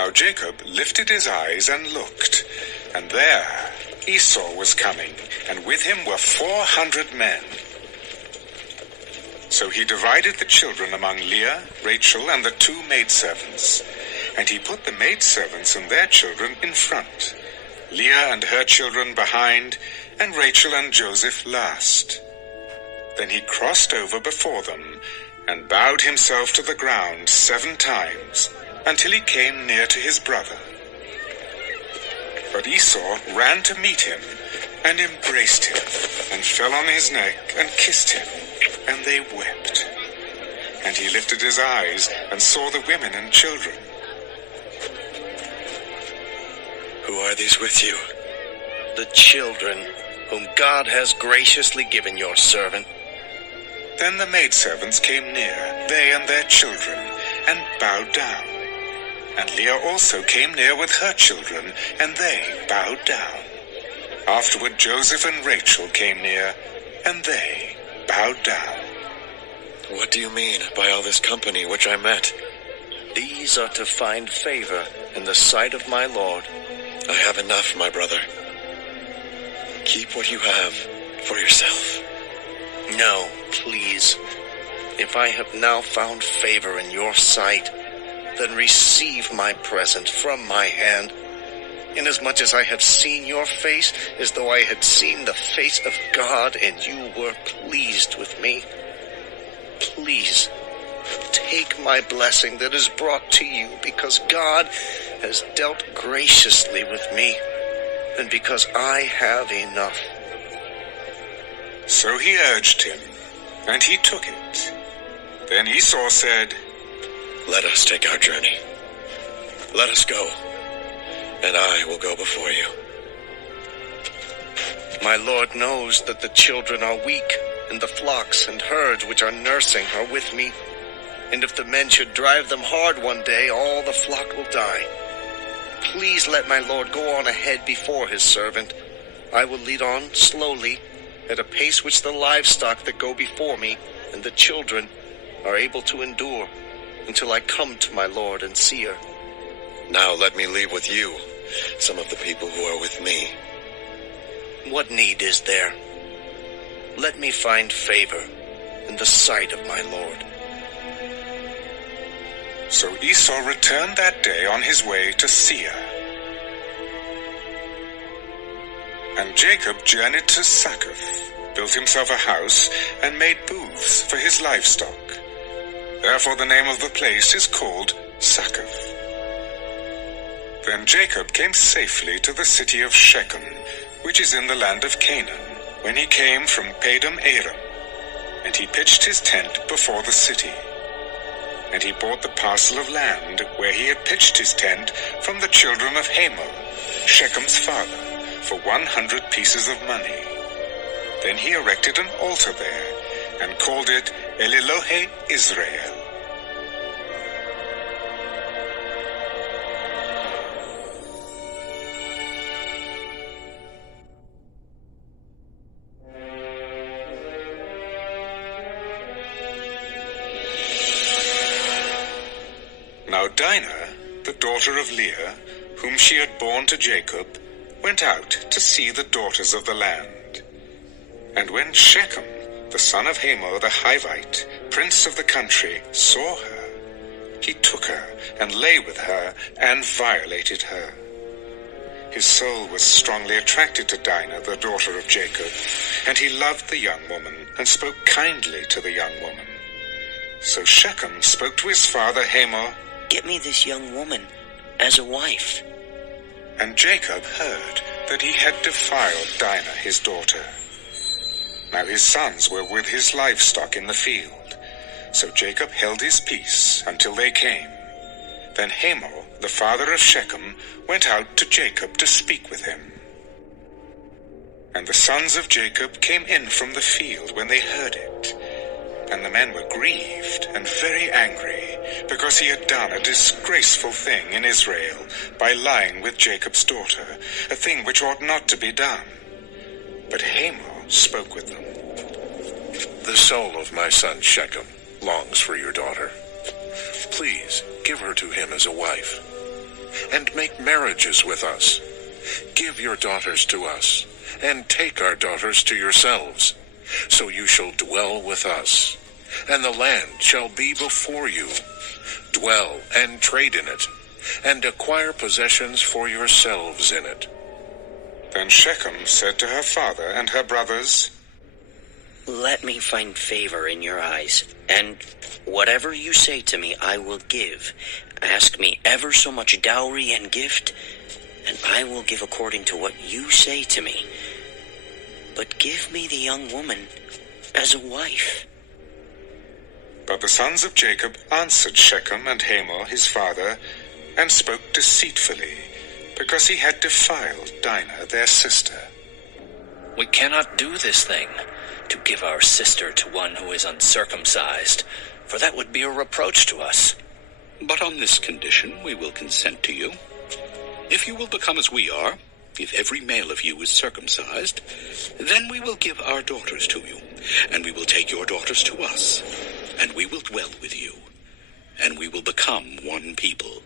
Now Jacob lifted his eyes and looked, and there Esau was coming, and with him were 400 men. So he divided the children among Leah, Rachel, and the 2 maidservants. And he put the maidservants and their children in front, Leah and her children behind, and Rachel and Joseph last. Then he crossed over before them, and bowed himself to the ground 7 times, until he came near to his brother. But Esau ran to meet him, and embraced him, and fell on his neck, and kissed him, and they wept. And he lifted his eyes, and saw the women and children. Who are these with you? The children, whom God has graciously given your servant. Then the maidservants came near, they and their children, and bowed down. And Leah also came near with her children, and they bowed down. Afterward Joseph and Rachel came near, and they bowed down. What do you mean by all this company which I met? These are to find favor in the sight of my Lord. I have enough, my brother. Keep what you have for yourself. No, please. If I have now found favor in your sight, then receive my present from my hand, inasmuch as I have seen your face as though I had seen the face of God, and you were pleased with me. Please, take my blessing that is brought to you, because God has dealt graciously with me, and because I have enough. So he urged him, and he took it. Then Esau said, Let us take our journey. Let us go, and I will go before you. My Lord knows that the children are weak, and the flocks and herds which are nursing are with me. And if the men should drive them hard one day, all the flock will die. Please let my Lord go on ahead before his servant. I will lead on slowly, at a pace which the livestock that go before me and the children are able to endure, until I come to my Lord and see her. Now let me leave with you some of the people who are with me. What need is there? Let me find favor in the sight of my Lord. So Esau returned that day on his way to Seir. And Jacob journeyed to Succoth, built himself a house, and made booths for his livestock. Therefore the name of the place is called Succoth. Then Jacob came safely to the city of Shechem, which is in the land of Canaan, when he came from Padam Aram, and he pitched his tent before the city. And he bought the parcel of land where he had pitched his tent from the children of Hamor, Shechem's father, for 100 pieces of money. Then he erected an altar there, and called it El-Elohe Israel. Now Dinah, the daughter of Leah, whom she had borne to Jacob, went out to see the daughters of the land. And when Shechem, the son of Hamor the Hivite, prince of the country, saw her, he took her and lay with her and violated her. His soul was strongly attracted to Dinah, the daughter of Jacob, and he loved the young woman and spoke kindly to the young woman. So Shechem spoke to his father Hamor, Get me this young woman as a wife. And Jacob heard that he had defiled Dinah his daughter. Now his sons were with his livestock in the field. So Jacob held his peace until they came. Then Hamor, the father of Shechem, went out to Jacob to speak with him. And the sons of Jacob came in from the field when they heard it. And the men were grieved and very angry, because he had done a disgraceful thing in Israel by lying with Jacob's daughter, a thing which ought not to be done. But Hamor spoke with them. The soul of my son Shechem longs for your daughter. Please give her to him as a wife. and make marriages with us. Give your daughters to us, and take our daughters to yourselves. So you shall dwell with us, and the land shall be before you. Dwell and trade in it, and acquire possessions for yourselves in it." Then Shechem said to her father and her brothers, "Let me find favor in your eyes, and whatever you say to me I will give. Ask me ever so much dowry and gift, and I will give according to what you say to me. But give me the young woman as a wife." But the sons of Jacob answered Shechem and Hamor his father, and spoke deceitfully, because he had defiled Dinah their sister. "We cannot do this thing, to give our sister to one who is uncircumcised, for that would be a reproach to us. But on this condition we will consent to you. If you will become as we are, if every male of you is circumcised, then we will give our daughters to you, and we will take your daughters to us, and we will dwell with you, and we will become one people.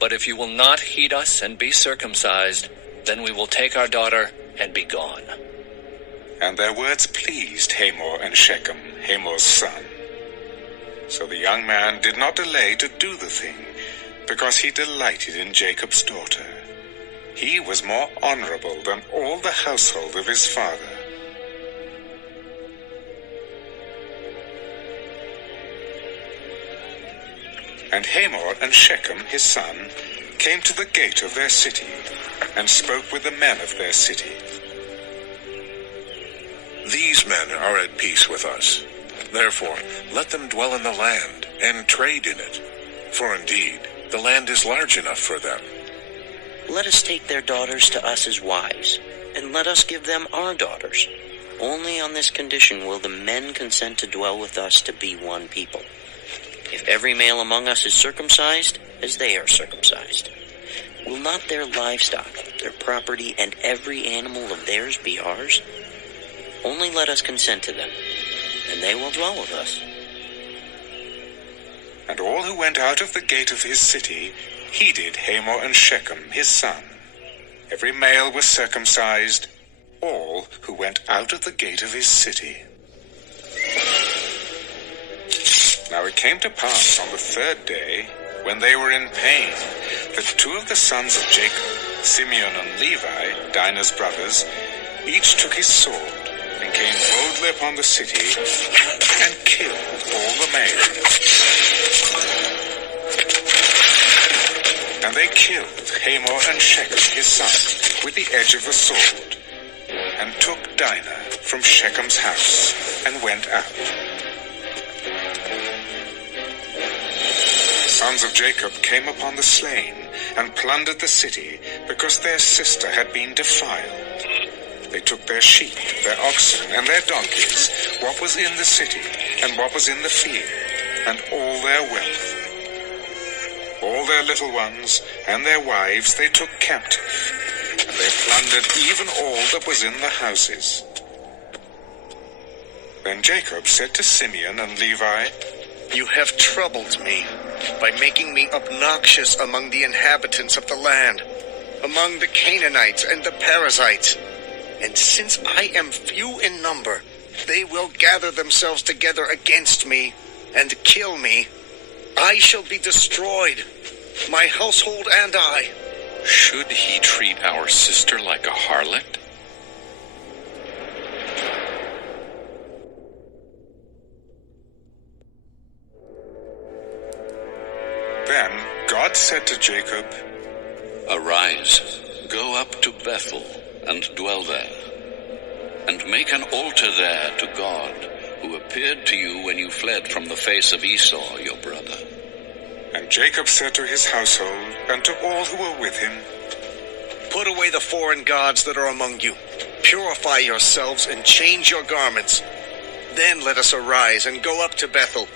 But if you will not heed us and be circumcised, then we will take our daughter and be gone." And their words pleased Hamor and Shechem, Hamor's son. So the young man did not delay to do the thing, because he delighted in Jacob's daughter. He was more honorable than all the household of his father. And Hamor and Shechem his son came to the gate of their city, and spoke with the men of their city. "These men are at peace with us. Therefore, let them dwell in the land and trade in it. For indeed, the land is large enough for them. Let us take their daughters to us as wives, and let us give them our daughters. Only on this condition will the men consent to dwell with us to be one people. If every male among us is circumcised, as they are circumcised, will not their livestock, their property, and every animal of theirs be ours? Only let us consent to them, and they will dwell with us." And all who went out of the gate of his city heeded Hamor and Shechem his son. Every male was circumcised, all who went out of the gate of his city. Now it came to pass on the third day, when they were in pain, that two of the sons of Jacob, Simeon and Levi, Dinah's brothers, each took his sword, and came boldly upon the city, and killed all the males. And they killed Hamor and Shechem his son with the edge of the sword, and took Dinah from Shechem's house, and went out. The sons of Jacob came upon the slain, and plundered the city, because their sister had been defiled. They took their sheep, their oxen, and their donkeys, what was in the city, and what was in the field, and all their wealth. All their little ones, and their wives they took captive, and they plundered even all that was in the houses. Then Jacob said to Simeon and Levi, "You have troubled me by making me obnoxious among the inhabitants of the land, among the Canaanites and the Perizzites. And since I am few in number, they will gather themselves together against me and kill me. I shall be destroyed, my household and I." Should he treat our sister like a harlot? Then God said to Jacob, Arise, go up to Bethel, and dwell there, and make an altar there to God, who appeared to you when you fled from the face of Esau, your brother. And Jacob said to his household, and to all who were with him, Put away the foreign gods that are among you. Purify yourselves and change your garments. Then let us arise and go up to Bethel,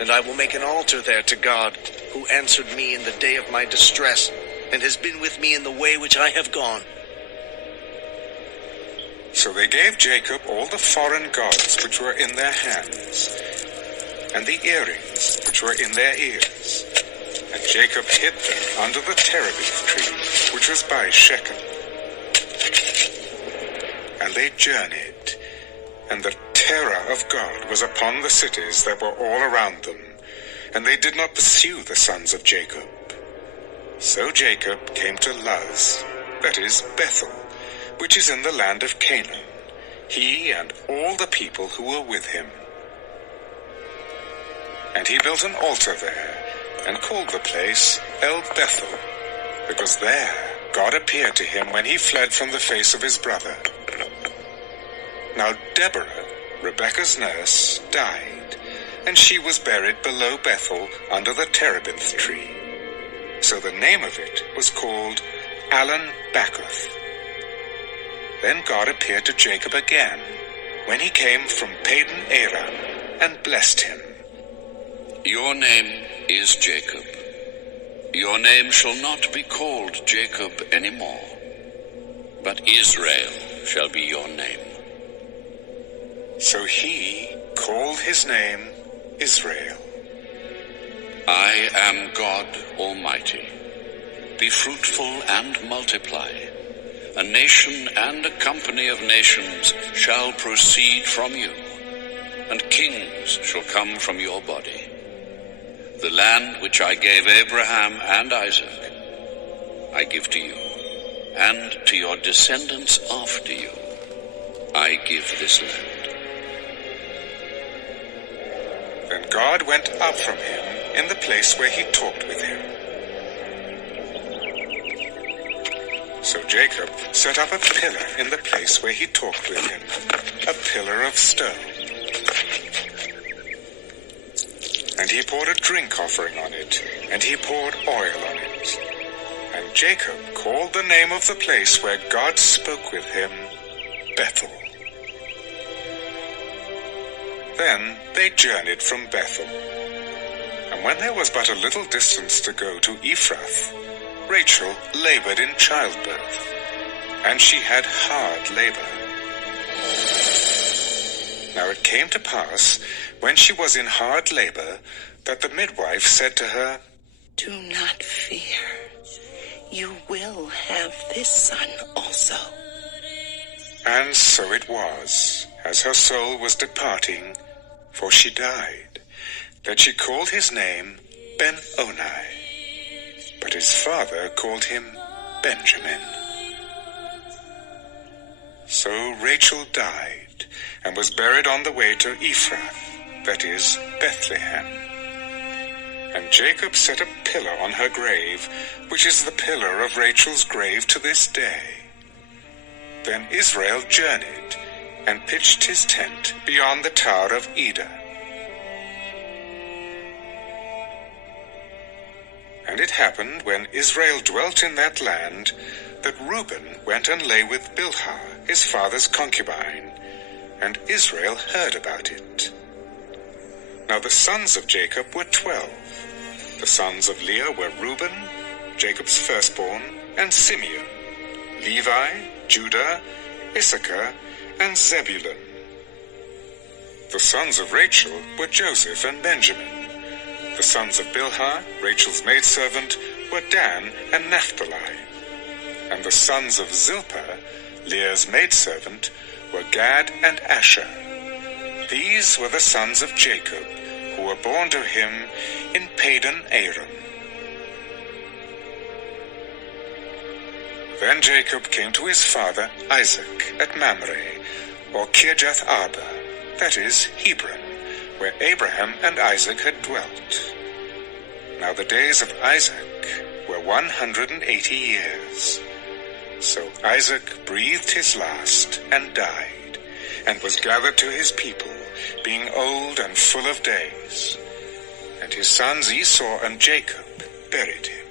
and I will make an altar there to God, who answered me in the day of my distress, and has been with me in the way which I have gone. So they gave Jacob all the foreign gods which were in their hands, and the earrings which were in their ears, And Jacob hid them under the terebinth tree, which was by Shechem. And they journeyed, and the terror of God was upon the cities that were all around them, and they did not pursue the sons of Jacob. So Jacob came to Luz, that is, Bethel, which is in the land of Canaan, he and all the people who were with him. And he built an altar there, and called the place El Bethel, because there God appeared to him when he fled from the face of his brother. Now Deborah, Rebekah's nurse, died, and she was buried below Bethel under the terebinth tree. So the name of it was called Allon Bacuth. Then God appeared to Jacob again, when he came from Padan Aram, and blessed him. Your name is Jacob. Your name shall not be called Jacob any more, but Israel shall be your name. So he called his name Israel. I am God Almighty. Be fruitful and multiply. A nation and a company of nations shall proceed from you, and kings shall come from your body. The land which I gave Abraham and Isaac, I give to you, and to your descendants after you, I give this land. Then God went up from him in the place where he talked with him. So Jacob set up a pillar in the place where he talked with him, a pillar of stone. And he poured a drink offering on it, and he poured oil on it. And Jacob called the name of the place where God spoke with him, Bethel. Then they journeyed from Bethel. And when there was but a little distance to go to Ephrath, Rachel labored in childbirth, and she had hard labor. Now it came to pass, when she was in hard labor, that the midwife said to her, Do not fear. You will have this son also. And so it was, as her soul was departing, for she died, that she called his name Ben-Oni. But his father called him Benjamin. So Rachel died, and was buried on the way to Ephrath, that is, Bethlehem. And Jacob set a pillar on her grave, which is the pillar of Rachel's grave to this day. Then Israel journeyed, and pitched his tent beyond the Tower of Eder. And it happened, when Israel dwelt in that land, that Reuben went and lay with Bilhah, his father's concubine, and Israel heard about it. Now the sons of Jacob were 12. The sons of Leah were Reuben, Jacob's firstborn, and Simeon, Levi, Judah, Issachar, and Zebulun. The sons of Rachel were Joseph and Benjamin. The sons of Bilhah, Rachel's maidservant, were Dan and Naphtali. And the sons of Zilpah, Leah's maidservant, were Gad and Asher. These were the sons of Jacob, who were born to him in Padan Aram. Then Jacob came to his father Isaac at Mamre, or Kirjath Arba, that is, Hebron, where Abraham and Isaac had dwelt. Now the days of Isaac were 180 years. So Isaac breathed his last and died, and was gathered to his people, being old and full of days. And his sons Esau and Jacob buried him.